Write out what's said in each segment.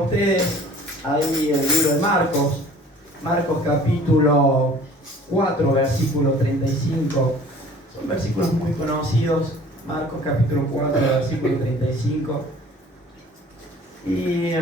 Ustedes ahí el libro de Marcos capítulo 4, versículo 35. Son versículos muy conocidos. Marcos capítulo 4, versículo 35. Y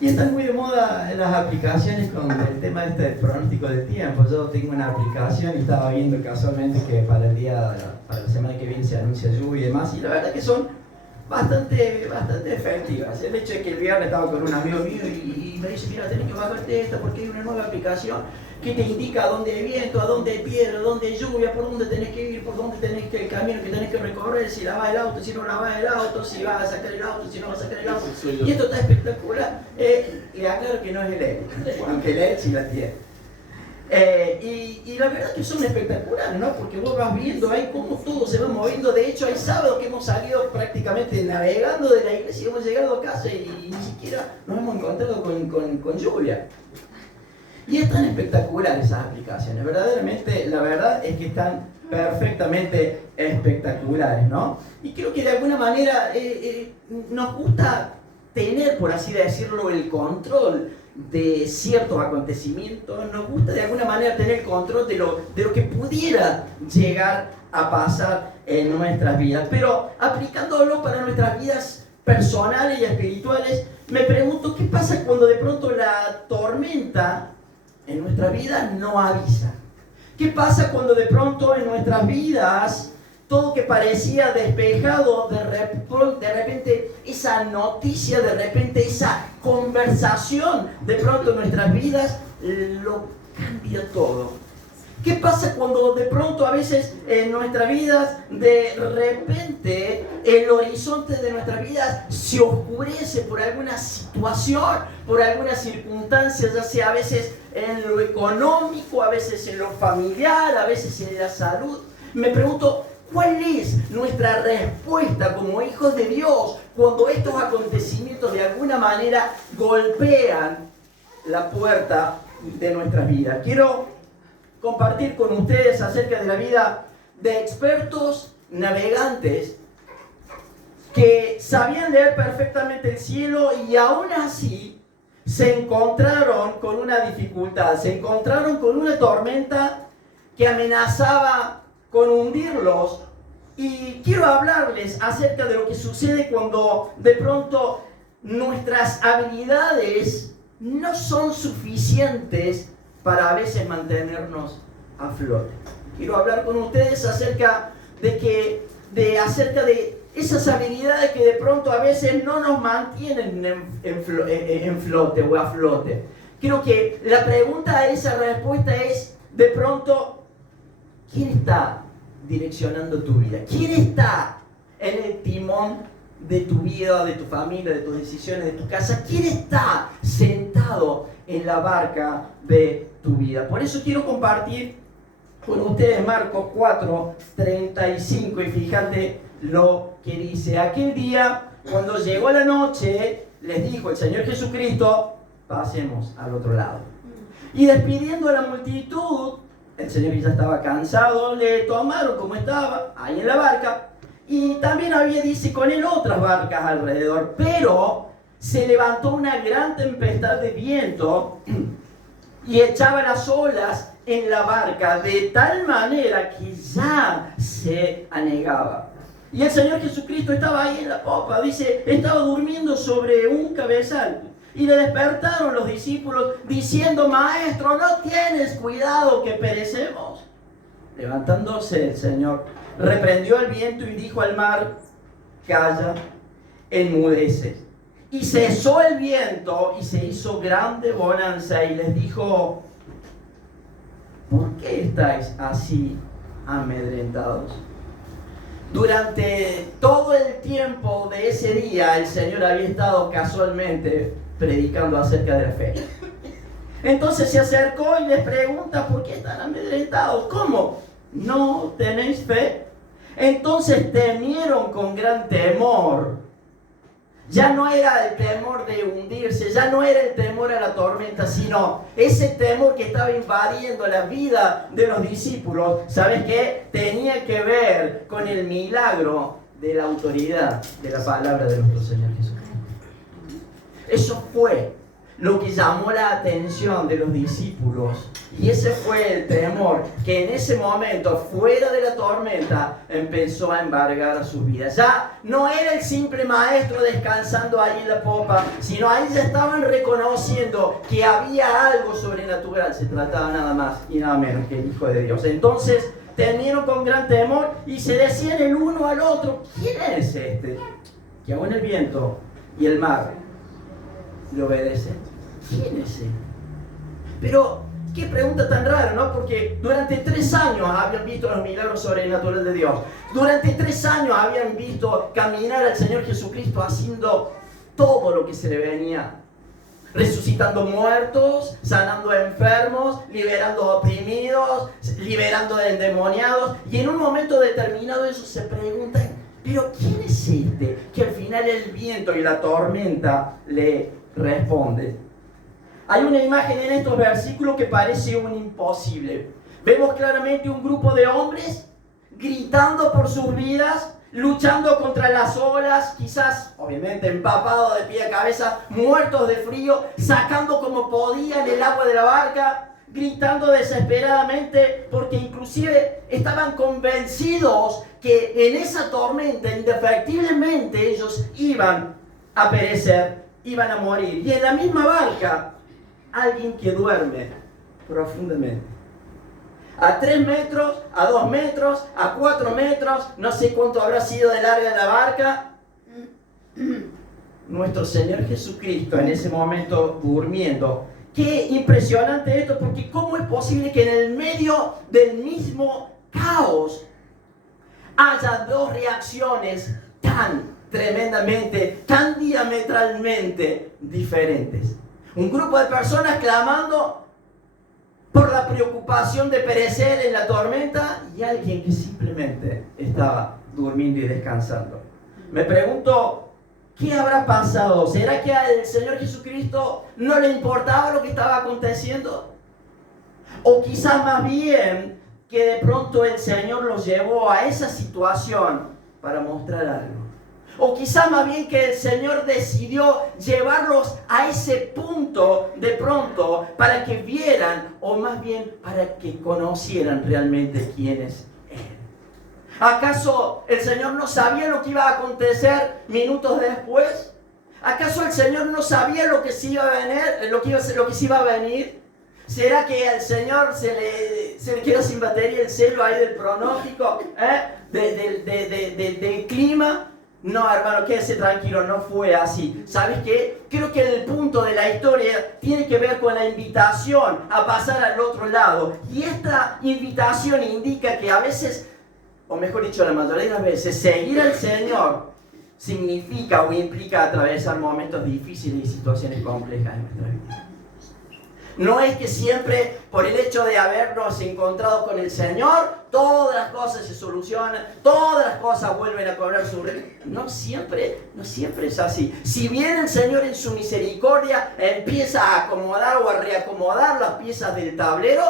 están muy de moda las aplicaciones con el tema del pronóstico del tiempo. Yo tengo una aplicación y estaba viendo casualmente que para la semana que viene se anuncia lluvia y demás. Y la verdad que son bastante efectivas. El hecho de que el viernes estaba con un amigo mío y me dice, mira, tenés que bajarte esta porque hay una nueva aplicación que te indica a dónde hay viento, a dónde hay piedra, a dónde hay lluvia, por dónde tenés que ir, por dónde tenés que el camino que tenés que recorrer, si lavas el auto, si no lavas el auto, si vas a sacar el auto, si no vas a sacar el auto. Y esto está espectacular. Le aclaro que no es el ED, aunque el ED sí la tiene. Y la verdad que son espectaculares, ¿no? Porque vos vas viendo ahí cómo todo se va moviendo. De hecho, hay sábados que hemos salido prácticamente navegando de la iglesia y hemos llegado a casa y ni siquiera nos hemos encontrado con lluvia. Y están espectaculares esas aplicaciones. Verdaderamente, la verdad es que están perfectamente espectaculares, ¿no? Y creo que de alguna manera nos gusta tener, por así decirlo, el control de ciertos acontecimientos. Nos gusta de alguna manera tener el control de lo que pudiera llegar a pasar en nuestras vidas. Pero aplicándolo para nuestras vidas personales y espirituales, me pregunto qué pasa cuando de pronto la tormenta en nuestra vida no avisa. ¿Qué pasa cuando de pronto en nuestras vidas todo que parecía despejado, de repente esa noticia, de repente esa conversación, de pronto en nuestras vidas lo cambia todo? ¿Qué pasa cuando de pronto a veces en nuestras vidas, de repente el horizonte de nuestras vidas se oscurece por alguna situación, por alguna circunstancia, ya sea a veces en lo económico, a veces en lo familiar, a veces en la salud? Me pregunto, ¿cuál es nuestra respuesta como hijos de Dios cuando estos acontecimientos de alguna manera golpean la puerta de nuestras vidas? Quiero compartir con ustedes acerca de la vida de expertos navegantes que sabían leer perfectamente el cielo y aún así se encontraron con una dificultad, se encontraron con una tormenta que amenazaba con hundirlos. Y quiero hablarles acerca de lo que sucede cuando de pronto nuestras habilidades no son suficientes para a veces mantenernos a flote. Quiero hablar con ustedes acerca de esas habilidades que de pronto a veces no nos mantienen en flote o a flote. Creo que la pregunta a esa respuesta es, de pronto, ¿quién está direccionando tu vida? ¿Quién está en el timón de tu vida, de tu familia, de tus decisiones, de tu casa? ¿Quién está sentado en la barca de tu vida? Por eso quiero compartir con ustedes Marcos 4, 35, y fíjate lo que dice. Aquel día, cuando llegó la noche, les dijo el Señor Jesucristo, pasemos al otro lado. Y despidiendo a la multitud, el Señor ya estaba cansado, le tomaron como estaba, ahí en la barca, y también había, dice, con él otras barcas alrededor, pero se levantó una gran tempestad de viento y echaba las olas en la barca de tal manera que ya se anegaba. Y el Señor Jesucristo estaba ahí en la popa, dice, estaba durmiendo sobre un cabezal. Y le despertaron los discípulos diciendo, Maestro, ¿no tienes cuidado que perecemos? Levantándose el Señor, reprendió al viento y dijo al mar, calla, enmudece. Y cesó el viento y se hizo grande bonanza y les dijo, ¿por qué estáis así amedrentados? Durante todo el tiempo de ese día el Señor había estado casualmente predicando acerca de la fe. Entonces se acercó y les pregunta, ¿por qué están amedrentados? ¿Cómo? ¿No tenéis fe? Entonces temieron con gran temor. Ya no era el temor de hundirse, ya no era el temor a la tormenta, sino ese temor que estaba invadiendo la vida de los discípulos. ¿Sabes qué? Tenía que ver con el milagro de la autoridad de la palabra de nuestro Señor Jesucristo. Eso fue lo que llamó la atención de los discípulos. Y ese fue el temor que en ese momento, fuera de la tormenta, empezó a embargar a sus vidas. Ya no era el simple maestro descansando ahí en la popa, sino ahí ya estaban reconociendo que había algo sobrenatural. Se trataba nada más y nada menos que el Hijo de Dios. Entonces temieron con gran temor y se decían el uno al otro: ¿quién es este que aún el viento y el mar le obedecen? ¿Quién es él? Pero qué pregunta tan rara, ¿no? Porque durante 3 años habían visto los milagros sobrenaturales de Dios. Durante 3 años habían visto caminar al Señor Jesucristo haciendo todo lo que se le venía. Resucitando muertos, sanando enfermos, liberando oprimidos, liberando endemoniados. Y en un momento determinado ellos se preguntan: ¿pero quién es este que al final el viento y la tormenta le responden? Hay una imagen en estos versículos que parece un imposible. Vemos claramente un grupo de hombres gritando por sus vidas, luchando contra las olas, quizás, obviamente, empapados de pie a cabeza, muertos de frío, sacando como podían el agua de la barca, gritando desesperadamente, porque inclusive estaban convencidos que en esa tormenta, indefectiblemente, ellos iban a perecer, iban a morir. Y en la misma barca, alguien que duerme profundamente. A 3 metros, a 2 metros, a 4 metros, no sé cuánto habrá sido de larga la barca. Nuestro Señor Jesucristo en ese momento durmiendo. Qué impresionante esto, porque ¿cómo es posible que en el medio del mismo caos haya 2 reacciones tan tremendamente, tan diametralmente diferentes? Un grupo de personas clamando por la preocupación de perecer en la tormenta y alguien que simplemente estaba durmiendo y descansando. Me pregunto, ¿qué habrá pasado? ¿Será que al Señor Jesucristo no le importaba lo que estaba aconteciendo? O quizás más bien que de pronto el Señor los llevó a esa situación para mostrar algo. O quizás más bien que el Señor decidió llevarlos a ese punto de pronto para que vieran, o más bien para que conocieran realmente quién es Él. ¿Acaso el Señor no sabía lo que iba a acontecer minutos después? ¿Acaso el Señor no sabía lo que se iba a venir, lo que se iba a venir? ¿Será que al Señor se le quedó sin batería el celo ahí del pronóstico, del clima? No, hermano, quédese tranquilo, no fue así. ¿Sabes qué? Creo que el punto de la historia tiene que ver con la invitación a pasar al otro lado. Y esta invitación indica que a veces, o mejor dicho, la mayoría de las veces, seguir al Señor significa o implica atravesar momentos difíciles y situaciones complejas en nuestra vida. No es que siempre, por el hecho de habernos encontrado con el Señor, todas las cosas se solucionan, todas las cosas vuelven a cobrar su ritmo. No siempre es así. Si bien el Señor en su misericordia empieza a acomodar o a reacomodar las piezas del tablero,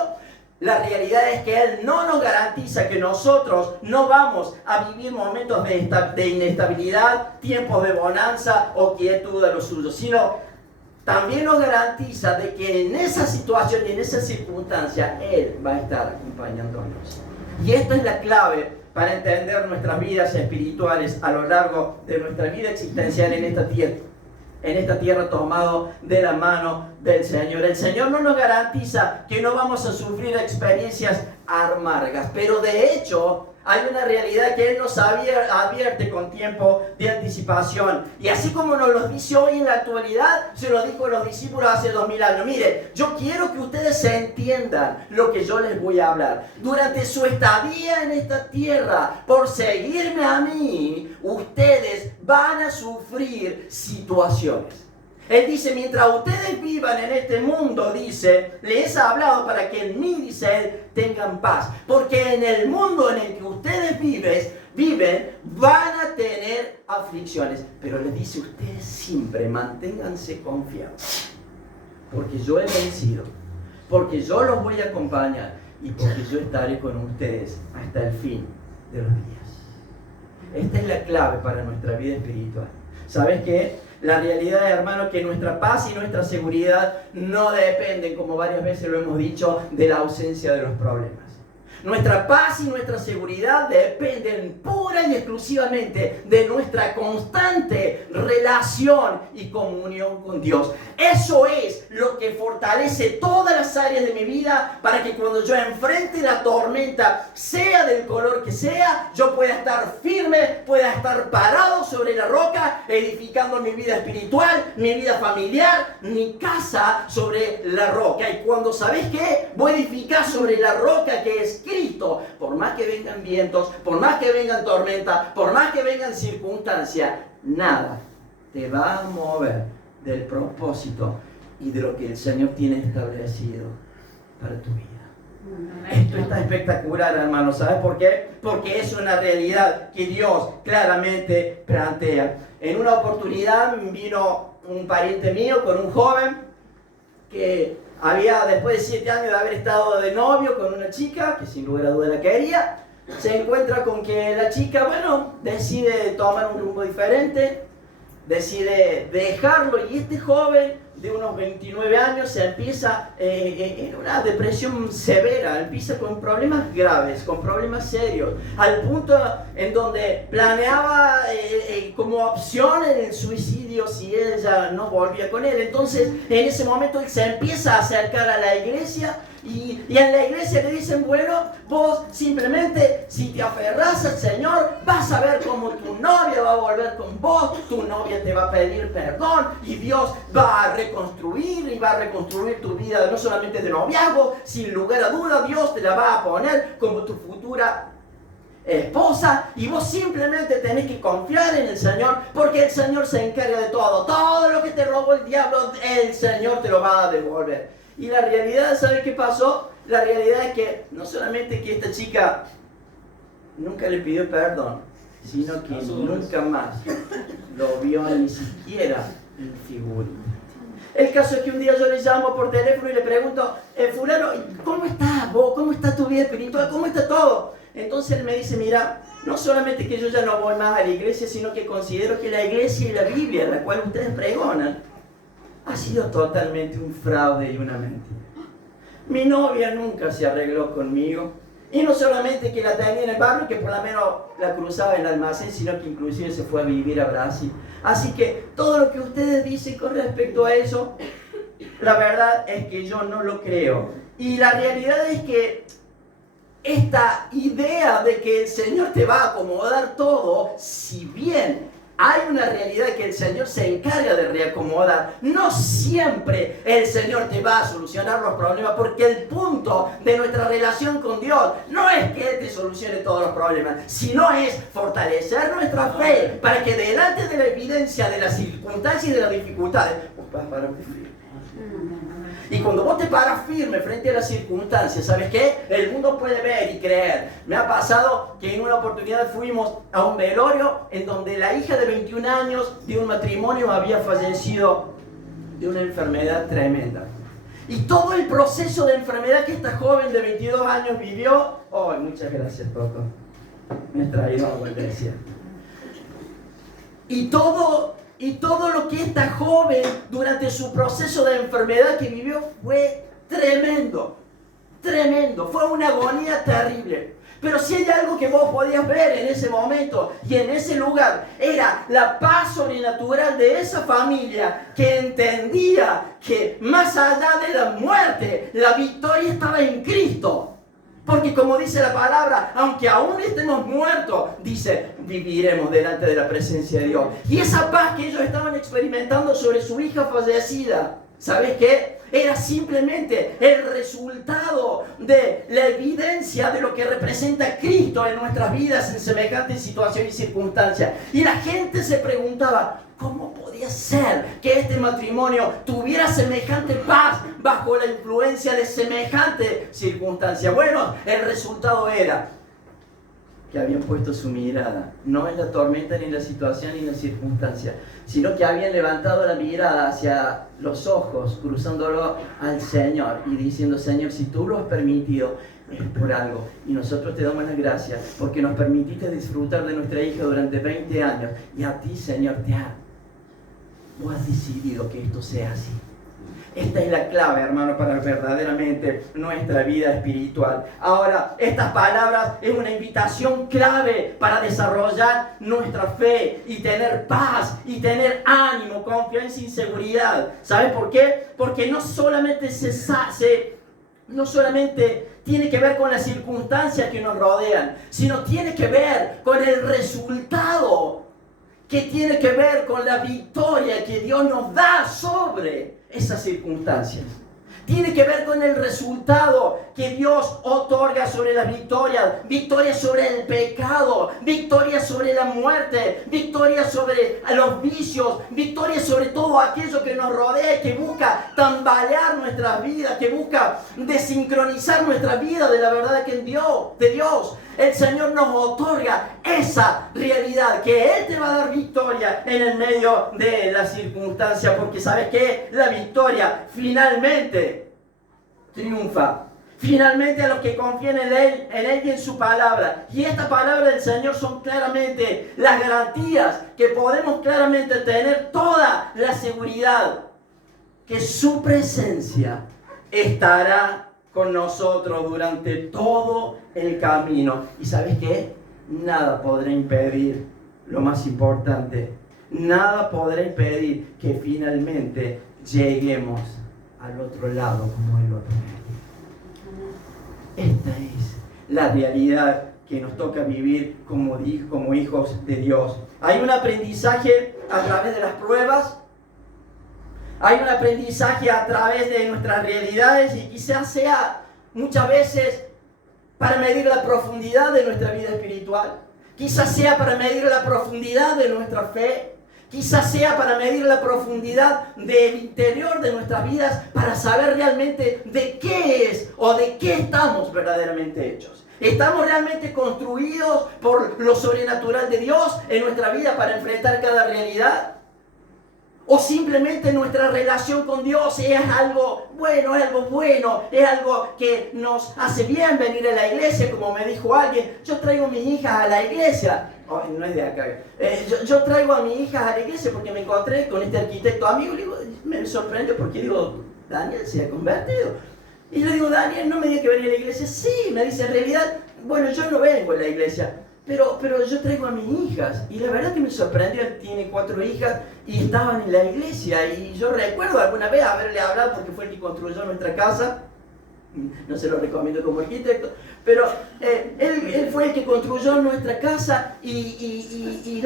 la realidad es que Él no nos garantiza que nosotros no vamos a vivir momentos de inestabilidad, tiempos de bonanza o quietud a lo suyo, sino también nos garantiza de que en esa situación y en esa circunstancia Él va a estar acompañándonos. Y esta es la clave para entender nuestras vidas espirituales a lo largo de nuestra vida existencial en esta tierra tomado de la mano del Señor. El Señor no nos garantiza que no vamos a sufrir experiencias amargas, pero de hecho hay una realidad que Él nos advierte con tiempo de anticipación. Y así como nos lo dice hoy en la actualidad, se lo dijo a los discípulos hace 2000 años. Mire, yo quiero que ustedes entiendan lo que yo les voy a hablar. Durante su estadía en esta tierra, por seguirme a mí, ustedes van a sufrir situaciones. Él dice, mientras ustedes vivan en este mundo, dice, les ha hablado para que en mí, dice Él, tengan paz. Porque en el mundo en el que ustedes viven, van a tener aflicciones. Pero les dice, ustedes siempre manténganse confiados. Porque yo he vencido. Porque yo los voy a acompañar. Y porque yo estaré con ustedes hasta el fin de los días. Esta es la clave para nuestra vida espiritual. ¿Sabes qué? La realidad, hermano, que nuestra paz y nuestra seguridad no dependen, como varias veces lo hemos dicho, de la ausencia de los problemas. Nuestra paz y nuestra seguridad dependen pura y exclusivamente de nuestra constante relación y comunión con Dios. Eso es lo que fortalece todas las áreas de mi vida para que cuando yo enfrente la tormenta, sea del color que sea, yo pueda estar firme, pueda estar parado sobre la roca, edificando mi vida espiritual, mi vida familiar, mi casa sobre la roca. Y cuando, ¿sabes qué? Voy a edificar sobre la roca que es Cristo. Por más que vengan vientos, por más que vengan tormentas, por más que vengan circunstancias, nada te va a mover del propósito y de lo que el Señor tiene establecido para tu vida. Esto está espectacular, hermano. ¿Sabes por qué? Porque es una realidad que Dios claramente plantea. En una oportunidad vino un pariente mío con un joven que había, después de 7 años de haber estado de novio con una chica, que sin lugar a duda la quería, se encuentra con que la chica, bueno, decide tomar un rumbo diferente, decide dejarlo, y este joven de unos 29 años se empieza en una depresión severa, empieza con problemas graves, con problemas serios, al punto en donde planeaba como opción el suicidio si ella no volvía con él. Entonces, en ese momento él se empieza a acercar a la iglesia. Y en la iglesia le dicen, bueno, vos simplemente si te aferrás al Señor, vas a ver cómo tu novia va a volver con vos, tu novia te va a pedir perdón y Dios va a reconstruir y va a reconstruir tu vida no solamente de noviazgo, sin lugar a duda Dios te la va a poner como tu futura esposa, y vos simplemente tenés que confiar en el Señor, porque el Señor se encarga de todo. Todo lo que te robó el diablo, el Señor te lo va a devolver. Y la realidad, ¿sabe qué pasó? La realidad es que no solamente que esta chica nunca le pidió perdón, sino que nunca más lo vio ni siquiera en figurita. El caso es que un día yo le llamo por teléfono y le pregunto, fulano, ¿cómo estás vos? ¿Cómo está tu vida espiritual? ¿Cómo está todo? Entonces él me dice, mira, no solamente que yo ya no voy más a la iglesia, sino que considero que la iglesia y la Biblia, la cual ustedes pregonan, ha sido totalmente un fraude y una mentira. Mi novia nunca se arregló conmigo. Y no solamente que la tenía en el barrio, que por lo menos la cruzaba en el almacén, sino que inclusive se fue a vivir a Brasil. Así que todo lo que ustedes dicen con respecto a eso, la verdad es que yo no lo creo. Y la realidad es que esta idea de que el Señor te va a acomodar todo, si bien hay una realidad que el Señor se encarga de reacomodar, no siempre el Señor te va a solucionar los problemas, porque el punto de nuestra relación con Dios no es que Él te solucione todos los problemas, sino es fortalecer nuestra fe para que delante de la evidencia de las circunstancias y de las dificultades, vos vas para firme. Y cuando vos te paras firme frente a las circunstancias, ¿sabes qué? El mundo puede ver y creer. Me ha pasado que en una oportunidad fuimos a un velorio en donde la hija de 21 años de un matrimonio había fallecido de una enfermedad tremenda. Y todo el proceso de enfermedad que esta joven de 22 años vivió... Oh, muchas gracias, Coco. Me has traído agua del desierto. Y todo lo que esta joven durante su proceso de enfermedad que vivió fue tremendo, tremendo, fue una agonía terrible. Pero si hay algo que vos podías ver en ese momento y en ese lugar, era la paz sobrenatural de esa familia que entendía que más allá de la muerte, la victoria estaba en Cristo. Porque como dice la palabra, aunque aún estemos muertos, dice, viviremos delante de la presencia de Dios. Y esa paz que ellos estaban experimentando sobre su hija fallecida, ¿sabes qué? Era simplemente el resultado de la evidencia de lo que representa Cristo en nuestras vidas en semejantes situaciones y circunstancias. Y la gente se preguntaba, ¿cómo podía ser que este matrimonio tuviera semejante paz bajo la influencia de semejante circunstancia? Bueno, el resultado era que habían puesto su mirada, no en la tormenta, ni en la situación, ni en la circunstancia, sino que habían levantado la mirada hacia los ojos, cruzándolo al Señor y diciendo, Señor, si tú lo has permitido, es por algo. Y nosotros te damos las gracias porque nos permitiste disfrutar de nuestra hija durante 20 años. Y a ti, Señor, te amo. o has decidido que esto sea así? Esta es la clave, hermano, para verdaderamente nuestra vida espiritual. Ahora, estas palabras es una invitación clave para desarrollar nuestra fe y tener paz y tener ánimo, confianza y seguridad. ¿Sabes por qué? Porque no solamente tiene que ver con las circunstancias que nos rodean, sino tiene que ver con el resultado, que tiene que ver con la victoria que Dios nos da sobre esas circunstancias. Tiene que ver con el resultado que Dios otorga sobre las victorias. Victoria sobre el pecado, victoria sobre la muerte, victoria sobre los vicios, victoria sobre todo aquello que nos rodea y que busca tambalear nuestras vidas, que busca desincronizar nuestra vida de la verdad que es de Dios. El Señor nos otorga esa realidad, que Él te va a dar victoria en el medio de las circunstancias, porque ¿sabes qué? La victoria finalmente triunfa. Finalmente a los que confían en Él y en su palabra. Y esta palabra del Señor son claramente las garantías que podemos claramente tener toda la seguridad que su presencia estará con nosotros durante todo el camino. ¿Y sabes qué? Nada podrá impedir, lo más importante, nada podrá impedir que finalmente lleguemos al otro lado como Él lo prometió. Esta es la realidad que nos toca vivir como hijos de Dios. Hay un aprendizaje a través de las pruebas. Hay un aprendizaje a través de nuestras realidades y quizás sea muchas veces para medir la profundidad de nuestra vida espiritual. Quizás sea para medir la profundidad de nuestra fe. Quizás sea para medir la profundidad del interior de nuestras vidas, para saber realmente de qué es o de qué estamos verdaderamente hechos. ¿Estamos realmente construidos por lo sobrenatural de Dios en nuestra vida para enfrentar cada realidad? ¿O simplemente nuestra relación con Dios es algo bueno, es algo que nos hace bien venir a la iglesia? Como me dijo alguien, yo traigo a mis hijas a la iglesia. Oh, no es de acá. Yo traigo a mis hijas a la iglesia porque me encontré con este arquitecto amigo. Le digo, me sorprendió porque digo, Daniel se ha convertido. Y yo digo, Daniel, no me diga que venir a la iglesia. Sí, me dice, en realidad, bueno, yo no vengo a la iglesia. Pero yo traigo a mis hijas, y la verdad que me sorprendió. Él tiene 4 hijas y estaban en la iglesia, y yo recuerdo alguna vez haberle hablado porque fue el que construyó nuestra casa. No se lo recomiendo como arquitecto, pero él fue el que construyó nuestra casa y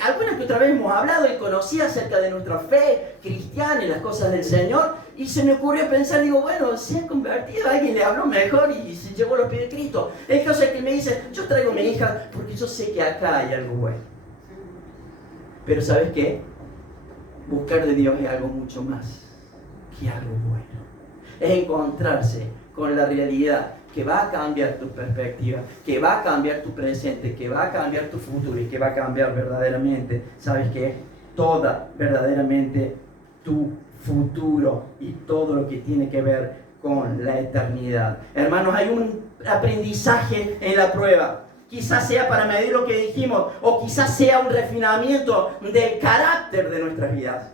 alguna que otra vez hemos hablado. Él conocía acerca de nuestra fe cristiana y las cosas del Señor, y se me ocurrió pensar, digo, bueno, se ha convertido, alguien le habló mejor y se llevó los pies de Cristo. El caso es que me dice, yo traigo a mi hija porque yo sé que acá hay algo bueno. Pero ¿sabes qué? Buscar de Dios es algo mucho más que algo bueno. Es encontrarse con la realidad que va a cambiar tu perspectiva, que va a cambiar tu presente, que va a cambiar tu futuro y que va a cambiar verdaderamente, ¿sabes qué? Toda verdaderamente tu futuro y todo lo que tiene que ver con la eternidad. Hermanos, hay un aprendizaje en la prueba. Quizás sea para medir lo que dijimos, o quizás sea un refinamiento del carácter de nuestras vidas.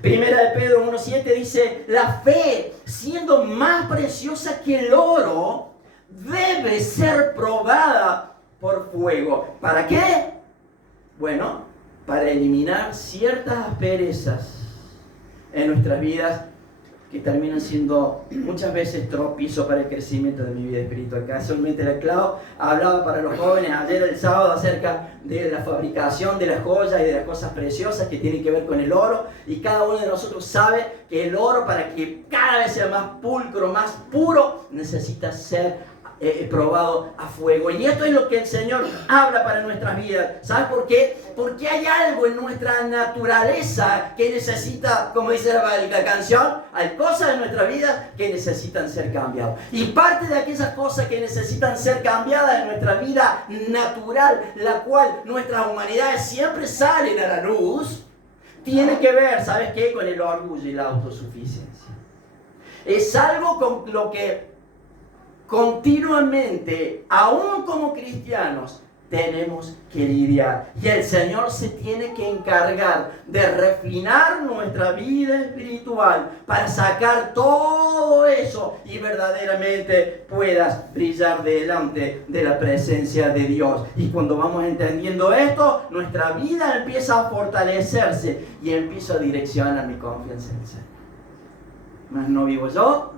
Primera de Pedro 1:7 dice, la fe, siendo más preciosa que el oro, debe ser probada por fuego. ¿Para qué? Bueno, para eliminar ciertas asperezas en nuestras vidas que terminan siendo muchas veces tropiezo para el crecimiento de mi vida espiritual. Casualmente el Clau hablaba para los jóvenes ayer el sábado acerca de la fabricación de las joyas y de las cosas preciosas que tienen que ver con el oro, y cada uno de nosotros sabe que el oro, para que cada vez sea más pulcro, más puro, necesita ser probado a fuego. Y esto es lo que el Señor habla para nuestras vidas. ¿Sabes por qué? Porque hay algo en nuestra naturaleza que necesita, como dice la canción, hay cosas en nuestra vida que necesitan ser cambiadas. Y parte de aquellas cosas que necesitan ser cambiadas en nuestra vida natural, la cual nuestras humanidades siempre salen a la luz, tiene que ver, ¿sabes qué? Con el orgullo y la autosuficiencia. Es algo con lo que continuamente, aún como cristianos, tenemos que lidiar. Y el Señor se tiene que encargar de refinar nuestra vida espiritual para sacar todo eso y verdaderamente puedas brillar delante de la presencia de Dios. Y cuando vamos entendiendo esto, nuestra vida empieza a fortalecerse y empiezo a direccionar mi confianza en el Señor. Mas no vivo yo,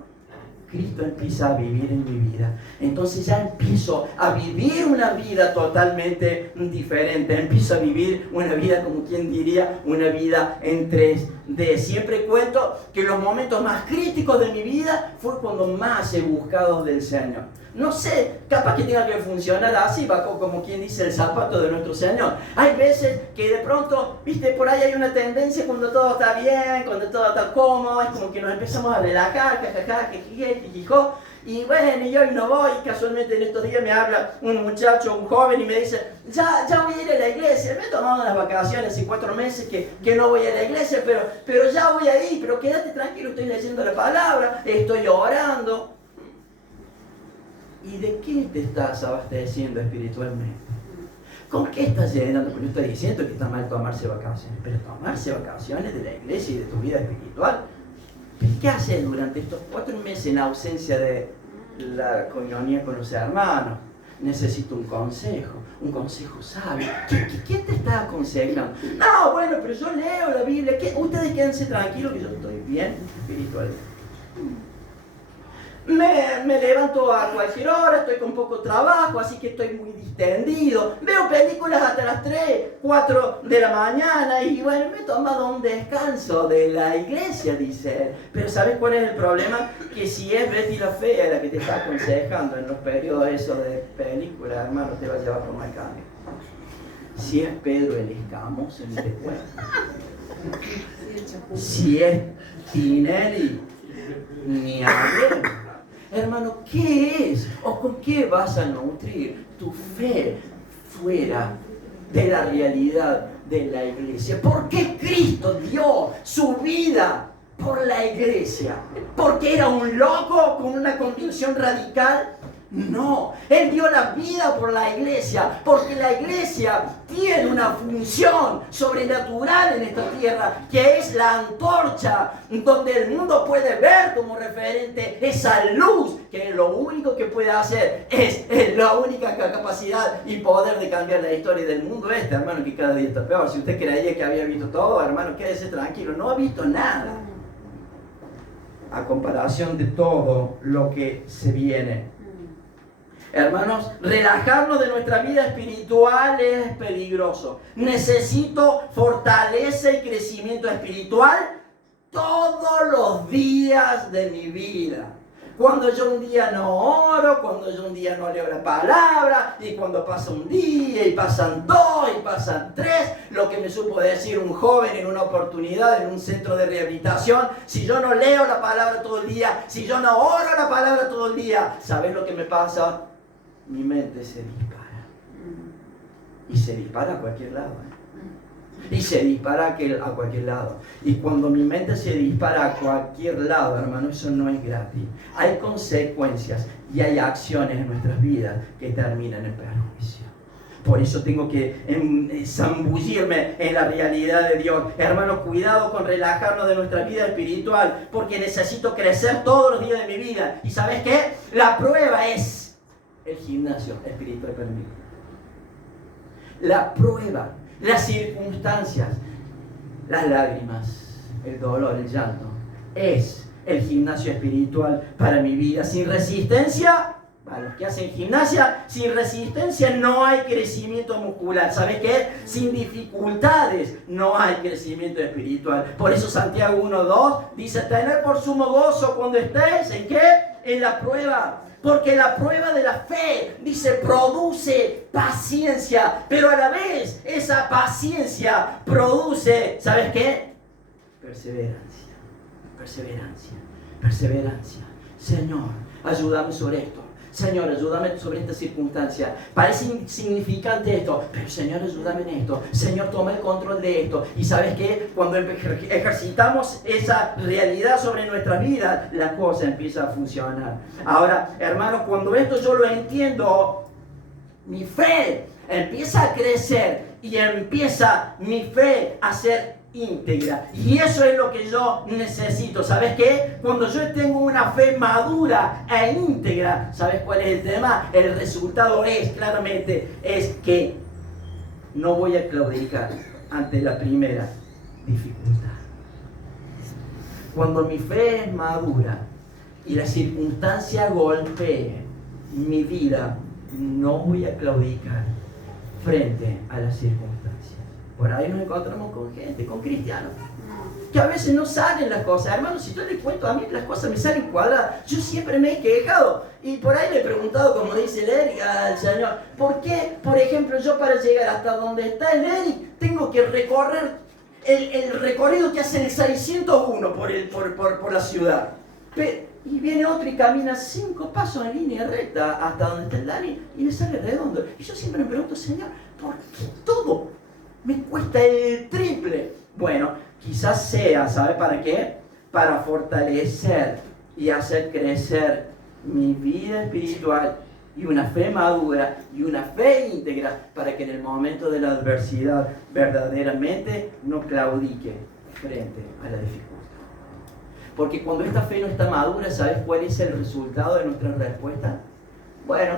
Cristo empieza a vivir en mi vida. Entonces ya empiezo a vivir una vida totalmente diferente. Empiezo a vivir una vida, como quien diría, una vida en 3D. Siempre cuento que los momentos más críticos de mi vida fue cuando más he buscado del Señor. No sé, capaz que tenga que funcionar así, como quien dice el zapato de nuestro Señor. Hay veces que de pronto, viste, por ahí hay una tendencia cuando todo está bien, cuando todo está cómodo, es como que nos empezamos a relajar, jajaja, jijijó. Y bueno, yo hoy no voy, casualmente en estos días me habla un muchacho, un joven, y me dice, ya voy a ir a la iglesia. Me he tomado unas vacaciones hace 4 meses que no voy a la iglesia, pero ya voy a ir, pero quédate tranquilo, estoy leyendo la palabra, estoy orando. ¿Y de qué te estás abasteciendo espiritualmente? ¿Con qué estás llenando? Porque no estoy diciendo que está mal tomarse vacaciones, pero tomarse vacaciones de la iglesia y de tu vida espiritual. ¿Qué haces durante estos 4 meses en ausencia de la comunión con los hermanos? Necesito un consejo sabio. ¿Quién te está aconsejando? No, bueno, pero yo leo la Biblia. Ustedes quédense tranquilos que yo estoy bien espiritualmente. Me levanto a cualquier hora, estoy con poco trabajo, así que estoy muy distendido. Veo películas hasta las 3, 4 de la mañana y bueno, me he tomado un descanso de la iglesia, dice él. Pero ¿sabes cuál es el problema? Que si es Betty la Fea la que te está aconsejando en los periodos esos de películas, hermano, te va a llevar por mal camino. Si es Pedro el Escamoso, ni te cuento. Si es Tinelli, ni hablar. Hermano, ¿qué es o con qué vas a nutrir tu fe fuera de la realidad de la iglesia? ¿Por qué Cristo dio su vida por la iglesia? ¿Porque era un loco con una convicción radical? No, Él dio la vida por la iglesia, porque la iglesia tiene una función sobrenatural en esta tierra, que es la antorcha, donde el mundo puede ver como referente esa luz, que lo único que puede hacer es la única capacidad y poder de cambiar la historia del mundo hermano, que cada día está peor. Si usted creía que había visto todo, hermano, quédese tranquilo, no ha visto nada a comparación de todo lo que se viene. Hermanos, relajarnos de nuestra vida espiritual es peligroso. Necesito fortaleza y crecimiento espiritual todos los días de mi vida. Cuando yo un día no oro, cuando yo un día no leo la palabra, y cuando pasa un día, y pasan 2, y pasan 3, lo que me supo decir un joven en una oportunidad en un centro de rehabilitación: si yo no leo la palabra todo el día, si yo no oro la palabra todo el día, ¿sabes lo que me pasa? Mi mente se dispara. Y se dispara a cualquier lado. Y se dispara a cualquier lado. Y cuando mi mente se dispara a cualquier lado, hermano, eso no es gratis. Hay consecuencias y hay acciones en nuestras vidas que terminan en perjuicio. Por eso tengo que zambullirme en la realidad de Dios. Hermanos, cuidado con relajarnos de nuestra vida espiritual, porque necesito crecer todos los días de mi vida. ¿Y sabes qué? La prueba es el gimnasio espiritual para mí. La prueba, las circunstancias, las lágrimas, el dolor, el llanto, es el gimnasio espiritual para mi vida. Sin resistencia, para los que hacen gimnasia, sin resistencia no hay crecimiento muscular. ¿Sabes qué? Sin dificultades no hay crecimiento espiritual. Por eso Santiago 1:2 dice: tener por sumo gozo cuando estéis, ¿en qué? En la prueba. Porque la prueba de la fe, dice, produce paciencia, pero a la vez esa paciencia produce, ¿sabes qué? Perseverancia, perseverancia, perseverancia. Señor, ayúdame sobre esto. Señor, ayúdame sobre esta circunstancia. Parece insignificante esto, pero Señor, ayúdame en esto. Señor, toma el control de esto. Y ¿sabes qué? Cuando ejercitamos esa realidad sobre nuestra vida, la cosa empieza a funcionar. Ahora, hermanos, cuando esto yo lo entiendo, mi fe empieza a crecer y empieza mi fe a ser íntegra. Y eso es lo que yo necesito. ¿Sabes qué? Cuando yo tengo una fe madura e íntegra, ¿sabes cuál es el tema? El resultado es, claramente, es que no voy a claudicar ante la primera dificultad. Cuando mi fe es madura y la circunstancia golpee mi vida, no voy a claudicar frente a las circunstancias. Por ahí nos encontramos con gente, con cristianos, que a veces no salen las cosas. Hermano, si yo les cuento a mí las cosas me salen cuadradas, yo siempre me he quejado. Y por ahí le he preguntado, como dice el Eric, al Señor, ¿por qué, por ejemplo, yo para llegar hasta donde está el Eric, tengo que recorrer el recorrido que hace el 601 por la ciudad? Y viene otro y camina 5 pasos en línea recta hasta donde está el Dani y le sale redondo. Y yo siempre me pregunto, Señor, ¿por qué todo me cuesta el triple? Bueno, quizás sea, ¿sabe para qué? Para fortalecer y hacer crecer mi vida espiritual y una fe madura y una fe íntegra para que en el momento de la adversidad verdaderamente no claudique frente a la dificultad. Porque cuando esta fe no está madura, ¿sabes cuál es el resultado de nuestra respuesta? Bueno,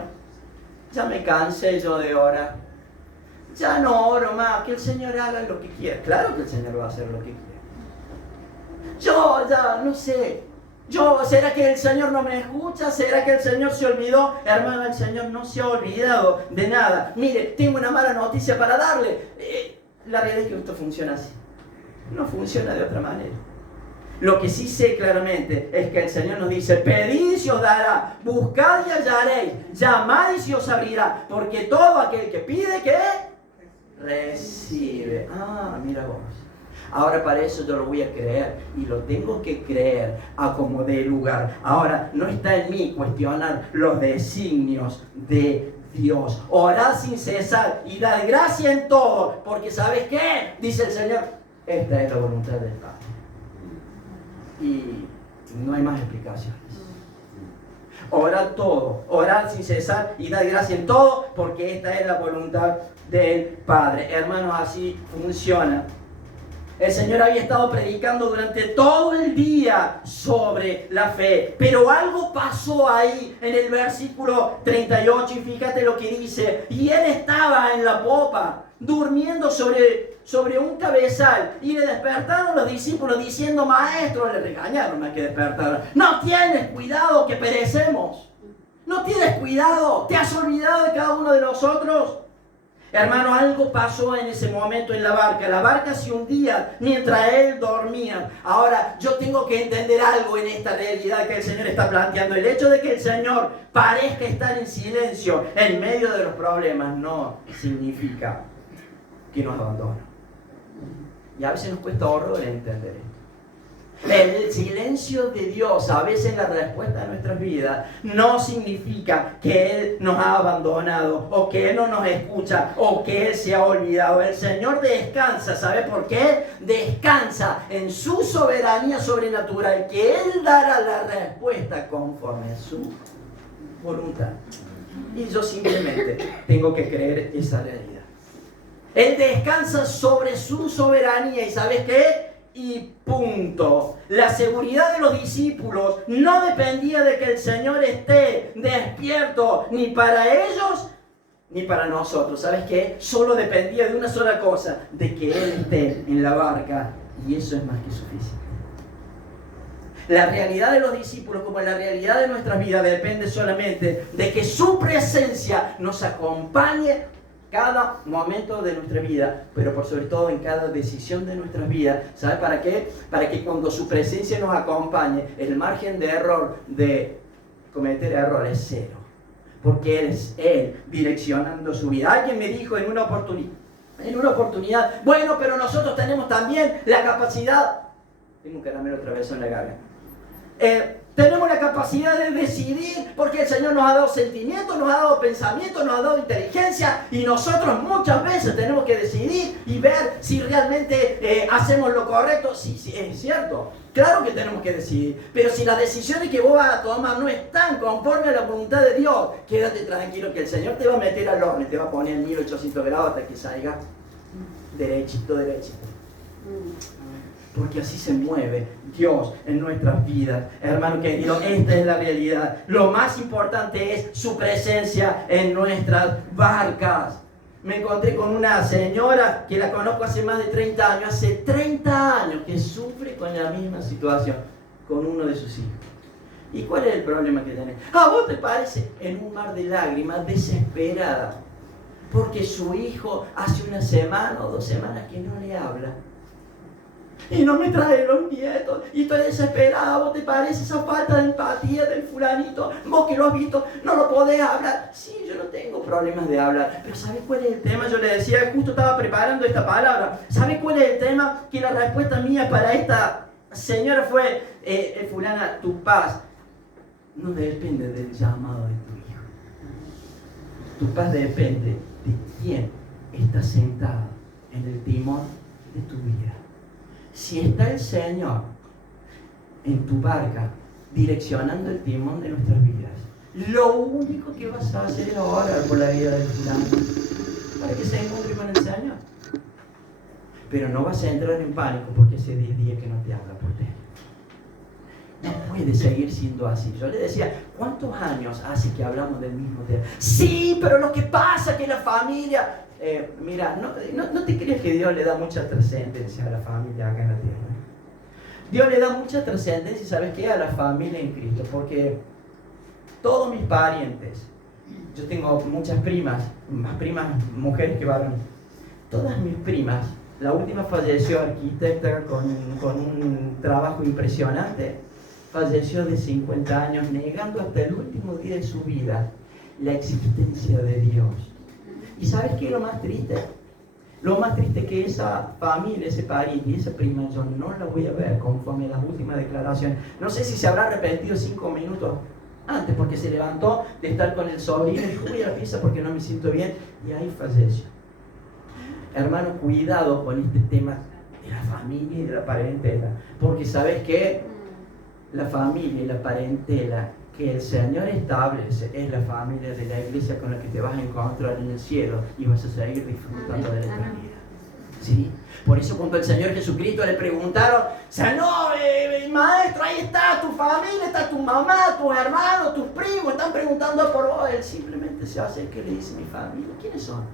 ya me cansé yo de orar. Ya no oro más, que el Señor haga lo que quiera. Claro que el Señor va a hacer lo que quiera. Yo ya no sé. ¿Será que el Señor no me escucha? ¿Será que el Señor se olvidó? Hermano, el Señor no se ha olvidado de nada. Mire, tengo una mala noticia para darle. La realidad es que esto funciona así. No funciona de otra manera. Lo que sí sé claramente es que el Señor nos dice: pedid y se os dará, buscad y hallaréis, llamad y se os abrirá, porque todo aquel que pide, ¿qué? Recibe. Ah, mira vos. Ahora para eso yo lo voy a creer y lo tengo que creer a como dé lugar. Ahora no está en mí cuestionar los designios de Dios. Orad sin cesar y dad gracia en todo, porque ¿sabes qué? Dice el Señor, esta es la voluntad del Padre. Y no hay más explicaciones. Orad todo, orad sin cesar y dad gracia en todo, porque esta es la voluntad del Padre. Hermanos, así funciona. El Señor había estado predicando durante todo el día sobre la fe, pero algo pasó ahí en el versículo 38 y fíjate lo que dice: y él estaba en la popa durmiendo sobre un cabezal, y le despertaron los discípulos diciendo: maestro, le regañaron más que despertaron, no tienes cuidado que perecemos, no tienes cuidado, te has olvidado de cada uno de nosotros. Hermano, algo pasó en ese momento en la barca se hundía mientras él dormía. Ahora, yo tengo que entender algo en esta realidad que el Señor está planteando. El hecho de que el Señor parezca estar en silencio en medio de los problemas no significa que nos abandona. Y a veces nos cuesta horror entender esto. El silencio de Dios, a veces la respuesta de nuestras vidas, no significa que Él nos ha abandonado, o que Él no nos escucha, o que Él se ha olvidado. El Señor descansa, ¿sabe por qué? Descansa en su soberanía sobrenatural, que Él dará la respuesta conforme a su voluntad. Y yo simplemente tengo que creer esa realidad. Él descansa sobre su soberanía, y ¿sabes qué? Y punto. La seguridad de los discípulos no dependía de que el Señor esté despierto ni para ellos ni para nosotros. ¿Sabes qué? Solo dependía de una sola cosa: de que Él esté en la barca, y eso es más que suficiente. La realidad de los discípulos, como la realidad de nuestras vidas, depende solamente de que su presencia nos acompañe cada momento de nuestra vida, pero por sobre todo en cada decisión de nuestras vidas. ¿Sabe para qué? Para que cuando su presencia nos acompañe, el margen de error de cometer error es cero, porque es Él direccionando su vida. Alguien me dijo en una oportunidad, bueno, pero nosotros tenemos también la capacidad. Tengo un caramelo otra vez en la garganta. Tenemos la capacidad de decidir porque el Señor nos ha dado sentimientos, nos ha dado pensamientos, nos ha dado inteligencia y nosotros muchas veces tenemos que decidir y ver si realmente hacemos lo correcto. Sí, sí, es cierto. Claro que tenemos que decidir, pero si las decisiones que vos vas a tomar no están conforme a la voluntad de Dios, quédate tranquilo que el Señor te va a meter al horno y te va a poner en 1800 grados hasta que salga derechito, derechito. Porque así se mueve Dios en nuestras vidas. Hermano querido, esta es la realidad. Lo más importante es su presencia en nuestras barcas. Me encontré con una señora que la conozco hace más de 30 años. Hace 30 años que sufre con la misma situación, con uno de sus hijos. ¿Y cuál es el problema que tiene? ¿A vos te parece? En un mar de lágrimas, desesperada. Porque su hijo hace una semana o 2 semanas que no le habla. Y no me trae los nietos, y estoy desesperada. ¿Vos te parece esa falta de empatía del fulanito? Vos que lo has visto, no lo podés hablar. Sí, yo no tengo problemas de hablar, pero ¿sabés cuál es el tema? Yo le decía, justo estaba preparando esta palabra. ¿Sabés cuál es el tema? Que la respuesta mía para esta señora fue, fulana, tu paz no depende del llamado de tu hijo. Tu paz depende de quién está sentado en el timón de tu vida. Si está el Señor en tu barca direccionando el timón de nuestras vidas, lo único que vas a hacer es orar por la vida del fulano para que se encuentre con el Señor. Pero no vas a entrar en pánico porque hace 10 días que no te habla por ti. No puede seguir siendo así. Yo le decía, ¿cuántos años hace que hablamos del mismo tema? Sí, pero lo que pasa es que la familia... mira, no te creas que Dios le da mucha trascendencia a la familia acá en la tierra. Dios le da mucha trascendencia, ¿sabes qué? A la familia en Cristo, porque todos mis parientes, yo tengo muchas primas, más primas mujeres que varones, todas mis primas, la última falleció arquitecta con un trabajo impresionante, falleció de 50 años, negando hasta el último día de su vida la existencia de Dios. ¿Y sabes qué es lo más triste? Lo más triste es que esa familia, ese pariente y esa prima, yo no la voy a ver conforme a las últimas declaraciones. No sé si se habrá arrepentido 5 minutos antes, porque se levantó de estar con el sobrino y dijo, voy a la pieza porque no me siento bien, y ahí falleció. Hermano, cuidado con este tema de la familia y de la parentela, porque ¿sabes qué? La familia y la parentela que el Señor establece es la familia de la iglesia con la que te vas a encontrar en el cielo y vas a seguir disfrutando de la eternidad. ¿Sí? Por eso cuando el Señor Jesucristo le preguntaron, Señor, maestro, ahí está tu familia, está tu mamá, tus hermanos, tus primos, están preguntando por vos. Él simplemente se acerca y le dice, mi familia, ¿quiénes son?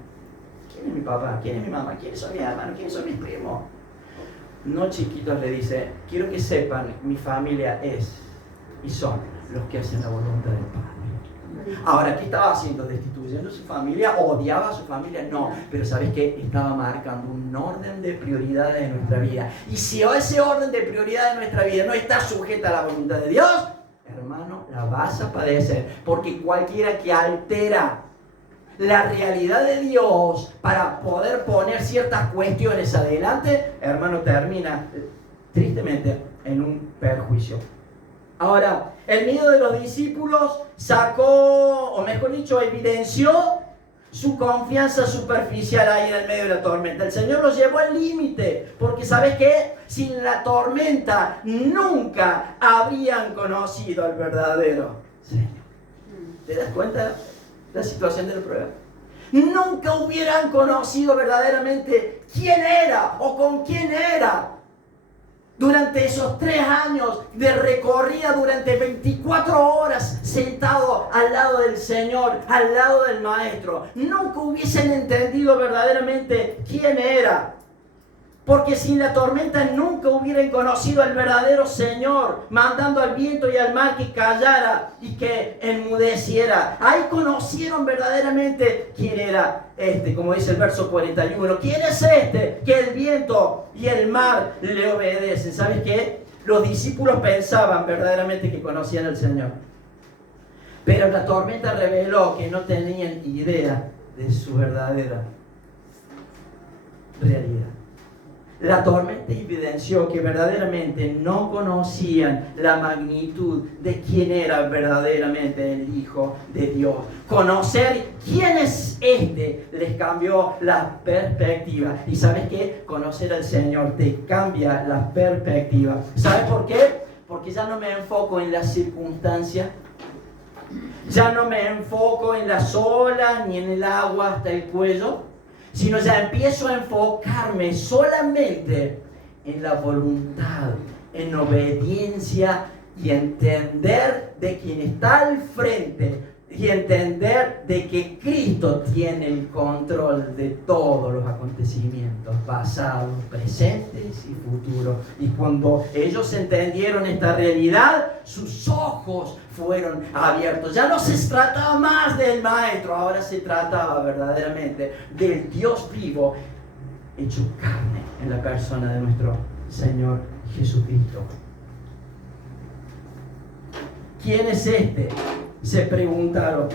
¿Quién es mi papá? ¿Quién es mi mamá? ¿Quiénes son mis hermanos? ¿Quiénes son mis primos? No, chiquitos, le dice, quiero que sepan, mi familia es y son los que hacen la voluntad del Padre. Ahora, ¿qué estaba haciendo? ¿Destituyendo a su familia? ¿Odiaba a su familia? No, pero ¿sabes qué? Estaba marcando un orden de prioridades en nuestra vida. Y si ese orden de prioridades en nuestra vida no está sujeta a la voluntad de Dios, hermano, la vas a padecer. Porque cualquiera que altera la realidad de Dios para poder poner ciertas cuestiones adelante, hermano, termina tristemente en un perjuicio. Ahora, el miedo de los discípulos sacó, o mejor dicho, evidenció su confianza superficial ahí en el medio de la tormenta. El Señor los llevó al límite, porque ¿sabes qué? Sin la tormenta nunca habrían conocido al verdadero Señor. ¿Te das cuenta la situación del prueba? Nunca hubieran conocido verdaderamente quién era o con quién era. Durante esos 3 años de recorrida, durante 24 horas sentado al lado del Señor, al lado del Maestro, nunca hubiesen entendido verdaderamente quién era. Porque sin la tormenta nunca hubieran conocido al verdadero Señor, mandando al viento y al mar que callara y que enmudeciera. Ahí conocieron verdaderamente quién era este, como dice el verso 41. ¿Quién es este? Que el viento y el mar le obedecen. ¿Sabes qué? Los discípulos pensaban verdaderamente que conocían al Señor. Pero la tormenta reveló que no tenían idea de su verdadera realidad. La tormenta evidenció que verdaderamente no conocían la magnitud de quién era verdaderamente el Hijo de Dios. Conocer quién es este les cambió la perspectiva. ¿Y sabes qué? Conocer al Señor te cambia la perspectiva. ¿Sabes por qué? Porque ya no me enfoco en las circunstancias. Ya no me enfoco en las olas ni en el agua hasta el cuello, sino ya empiezo a enfocarme solamente en la voluntad, en obediencia y entender de quién está al frente y entender de que Cristo tiene el control de todos los acontecimientos pasados, presentes y futuros. Y cuando ellos entendieron esta realidad, sus ojos fueron abiertos. Ya no se trataba más del maestro, ahora se trataba verdaderamente del Dios vivo hecho carne en la persona de nuestro Señor Jesucristo. ¿Quién es este?, se preguntaron.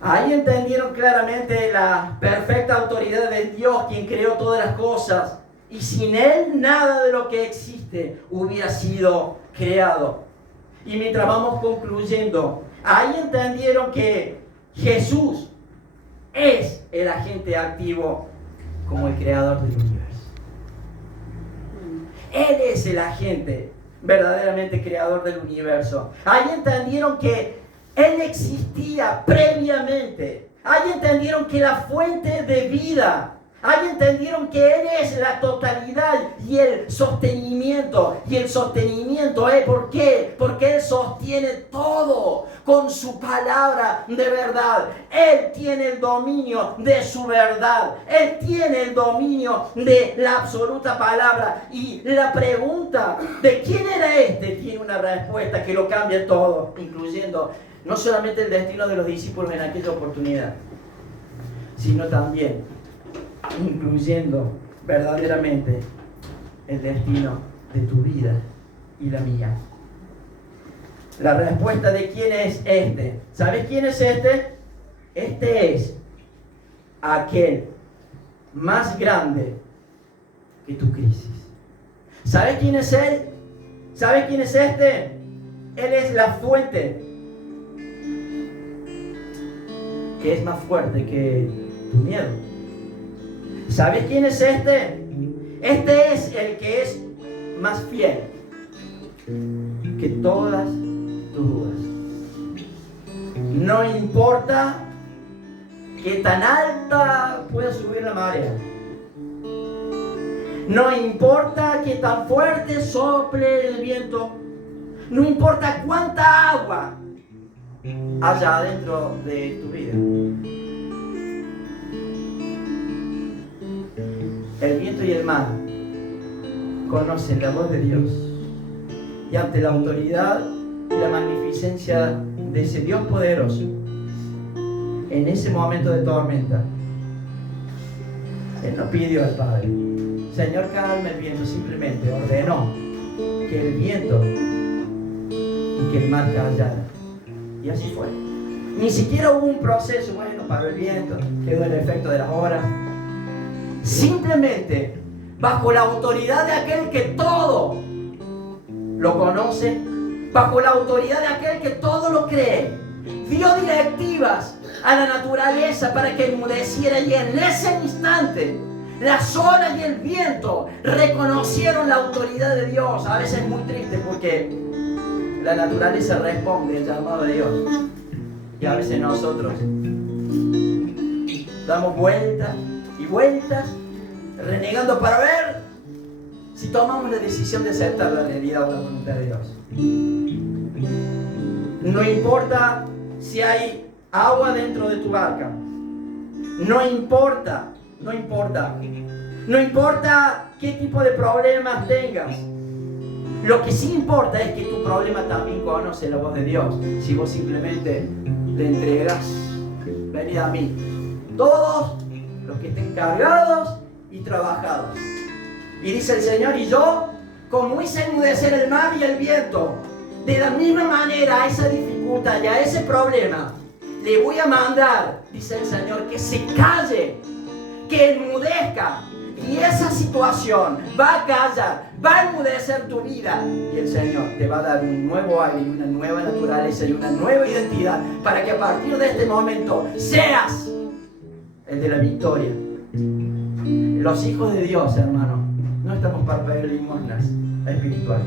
Ahí entendieron claramente la perfecta autoridad de Dios, quien creó todas las cosas, y sin Él nada de lo que existe hubiera sido creado. Y mientras vamos concluyendo, ahí entendieron que Jesús es el agente activo como el creador del universo. Él es el agente verdaderamente creador del universo. Ahí entendieron que Él existía previamente. Ahí entendieron que la fuente de vida. Ahí entendieron que Él es la totalidad y el sostenimiento. Y el sostenimiento es, ¿por qué? Porque Él sostiene todo con su palabra de verdad. Él tiene el dominio de su verdad. Él tiene el dominio de la absoluta palabra. Y la pregunta de quién era este tiene una respuesta que lo cambia todo, incluyendo no solamente el destino de los discípulos en aquella oportunidad, sino también incluyendo verdaderamente el destino de tu vida y la mía. La respuesta de quién es este. ¿Sabes quién es este? Este es aquel más grande que tu crisis. ¿Sabes quién es Él? ¿Sabes quién es este? Él es la fuente que es más fuerte que tu miedo. ¿Sabes quién es este? Este es el que es más fiel que todas tus dudas. No importa que tan alta pueda subir la marea. No importa que tan fuerte sople el viento. No importa cuánta agua haya adentro de tu vida. El viento y el mar conocen la voz de Dios, y ante la autoridad y la magnificencia de ese Dios poderoso, en ese momento de tormenta, Él no pidió al Padre: Señor, calma el viento. Simplemente ordenó que el viento y que el mar callara, y así fue. Ni siquiera hubo un proceso. Bueno, paró el viento, quedó el efecto de las horas. Simplemente, bajo la autoridad de aquel que todo lo conoce, bajo la autoridad de aquel que todo lo cree, dio directivas a la naturaleza para que enmudeciera, y en ese instante las olas y el viento reconocieron la autoridad de Dios. A veces es muy triste porque la naturaleza responde al llamado de Dios, y a veces nosotros damos vueltas y vueltas, renegando para ver si tomamos la decisión de aceptar la realidad o la voluntad de Dios. No importa si hay agua dentro de tu barca. No importa qué tipo de problemas tengas. Lo que sí importa es que tu problema también conoce la voz de Dios. Si vos simplemente le entregas: venid a mí, todos los que estén cargados y trabajados. Y dice el Señor: y yo, como hice enmudecer el mar y el viento, de la misma manera a esa dificultad y a ese problema le voy a mandar, dice el Señor, que se calle, que enmudezca. Y esa situación va a callar, va a enmudecer tu vida. Y el Señor te va a dar un nuevo aire y una nueva naturaleza y una nueva identidad para que a partir de este momento seas el de la victoria. Los hijos de Dios, hermano, no estamos para pedir limosnas espirituales.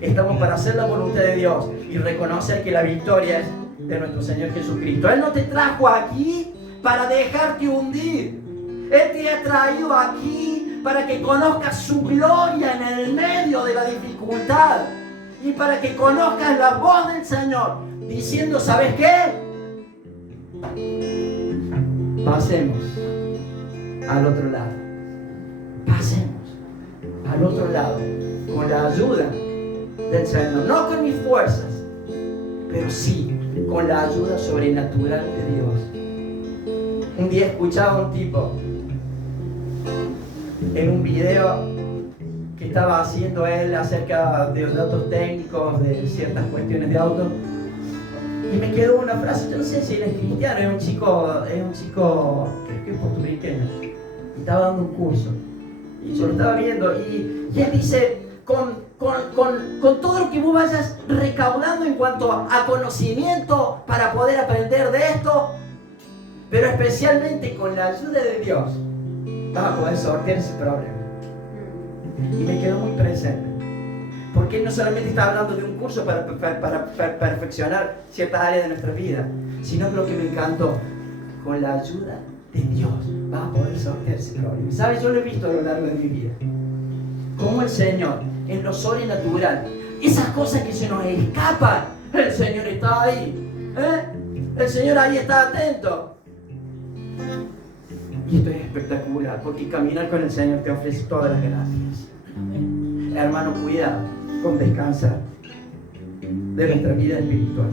Estamos para hacer la voluntad de Dios y reconocer que la victoria es de nuestro Señor Jesucristo. Él no te trajo aquí para dejarte hundir. Él te ha traído aquí para que conozcas su gloria en el medio de la dificultad y para que conozcas la voz del Señor diciendo, ¿sabes qué? Pasemos al otro lado. Pasemos al otro lado con la ayuda del Señor, no con mis fuerzas, pero sí con la ayuda sobrenatural de Dios. Un día escuchaba a un tipo en un video que estaba haciendo él acerca de los datos técnicos de ciertas cuestiones de auto, y me quedó una frase. Yo no sé si él es cristiano, es un chico creo que es puertorriqueño, y estaba dando un curso y yo lo estaba viendo y él dice, con todo lo que vos vayas recaudando en cuanto a conocimiento para poder aprender de esto, pero especialmente con la ayuda de Dios, vas a poder sortear ese problema. Y me quedó muy presente, porque él no solamente está hablando de un curso para perfeccionar ciertas áreas de nuestra vida, sino que lo que me encantó, con la ayuda de Dios vas a poder sortear ese problema. ¿Sabes? Yo lo he visto a lo largo de mi vida, como el Señor, en lo sobrenatural, esas cosas que se nos escapan, el Señor está ahí, el Señor ahí está atento. Y esto es espectacular, porque caminar con el Señor te ofrece todas las gracias. Hermano, cuidado con descansar de nuestra vida espiritual.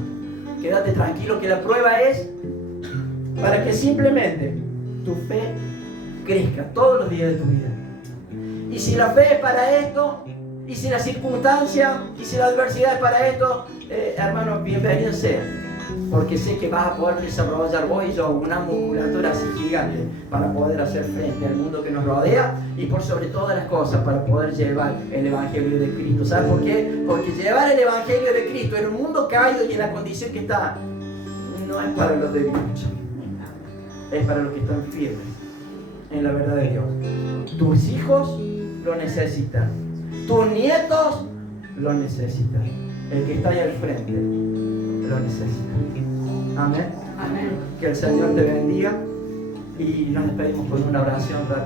Quédate tranquilo que la prueba es para que simplemente tu fe crezca todos los días de tu vida. Y si la fe es para esto, y si la circunstancia, y si la adversidad es para esto, hermano, bienvenido sea. Porque sé que vas a poder desarrollar vos y yo una musculatura así gigante para poder hacer frente al mundo que nos rodea y por sobre todas las cosas para poder llevar el Evangelio de Cristo. ¿Sabes por qué? Porque llevar el Evangelio de Cristo en un mundo caído y en la condición que está, no es para los débiles, es para los que están firmes en la verdad de Dios. Tus hijos lo necesitan, tus nietos lo necesitan, el que está ahí al frente lo necesita. Amén. Amén. Que el Señor te bendiga y nos despedimos con una oración rápida.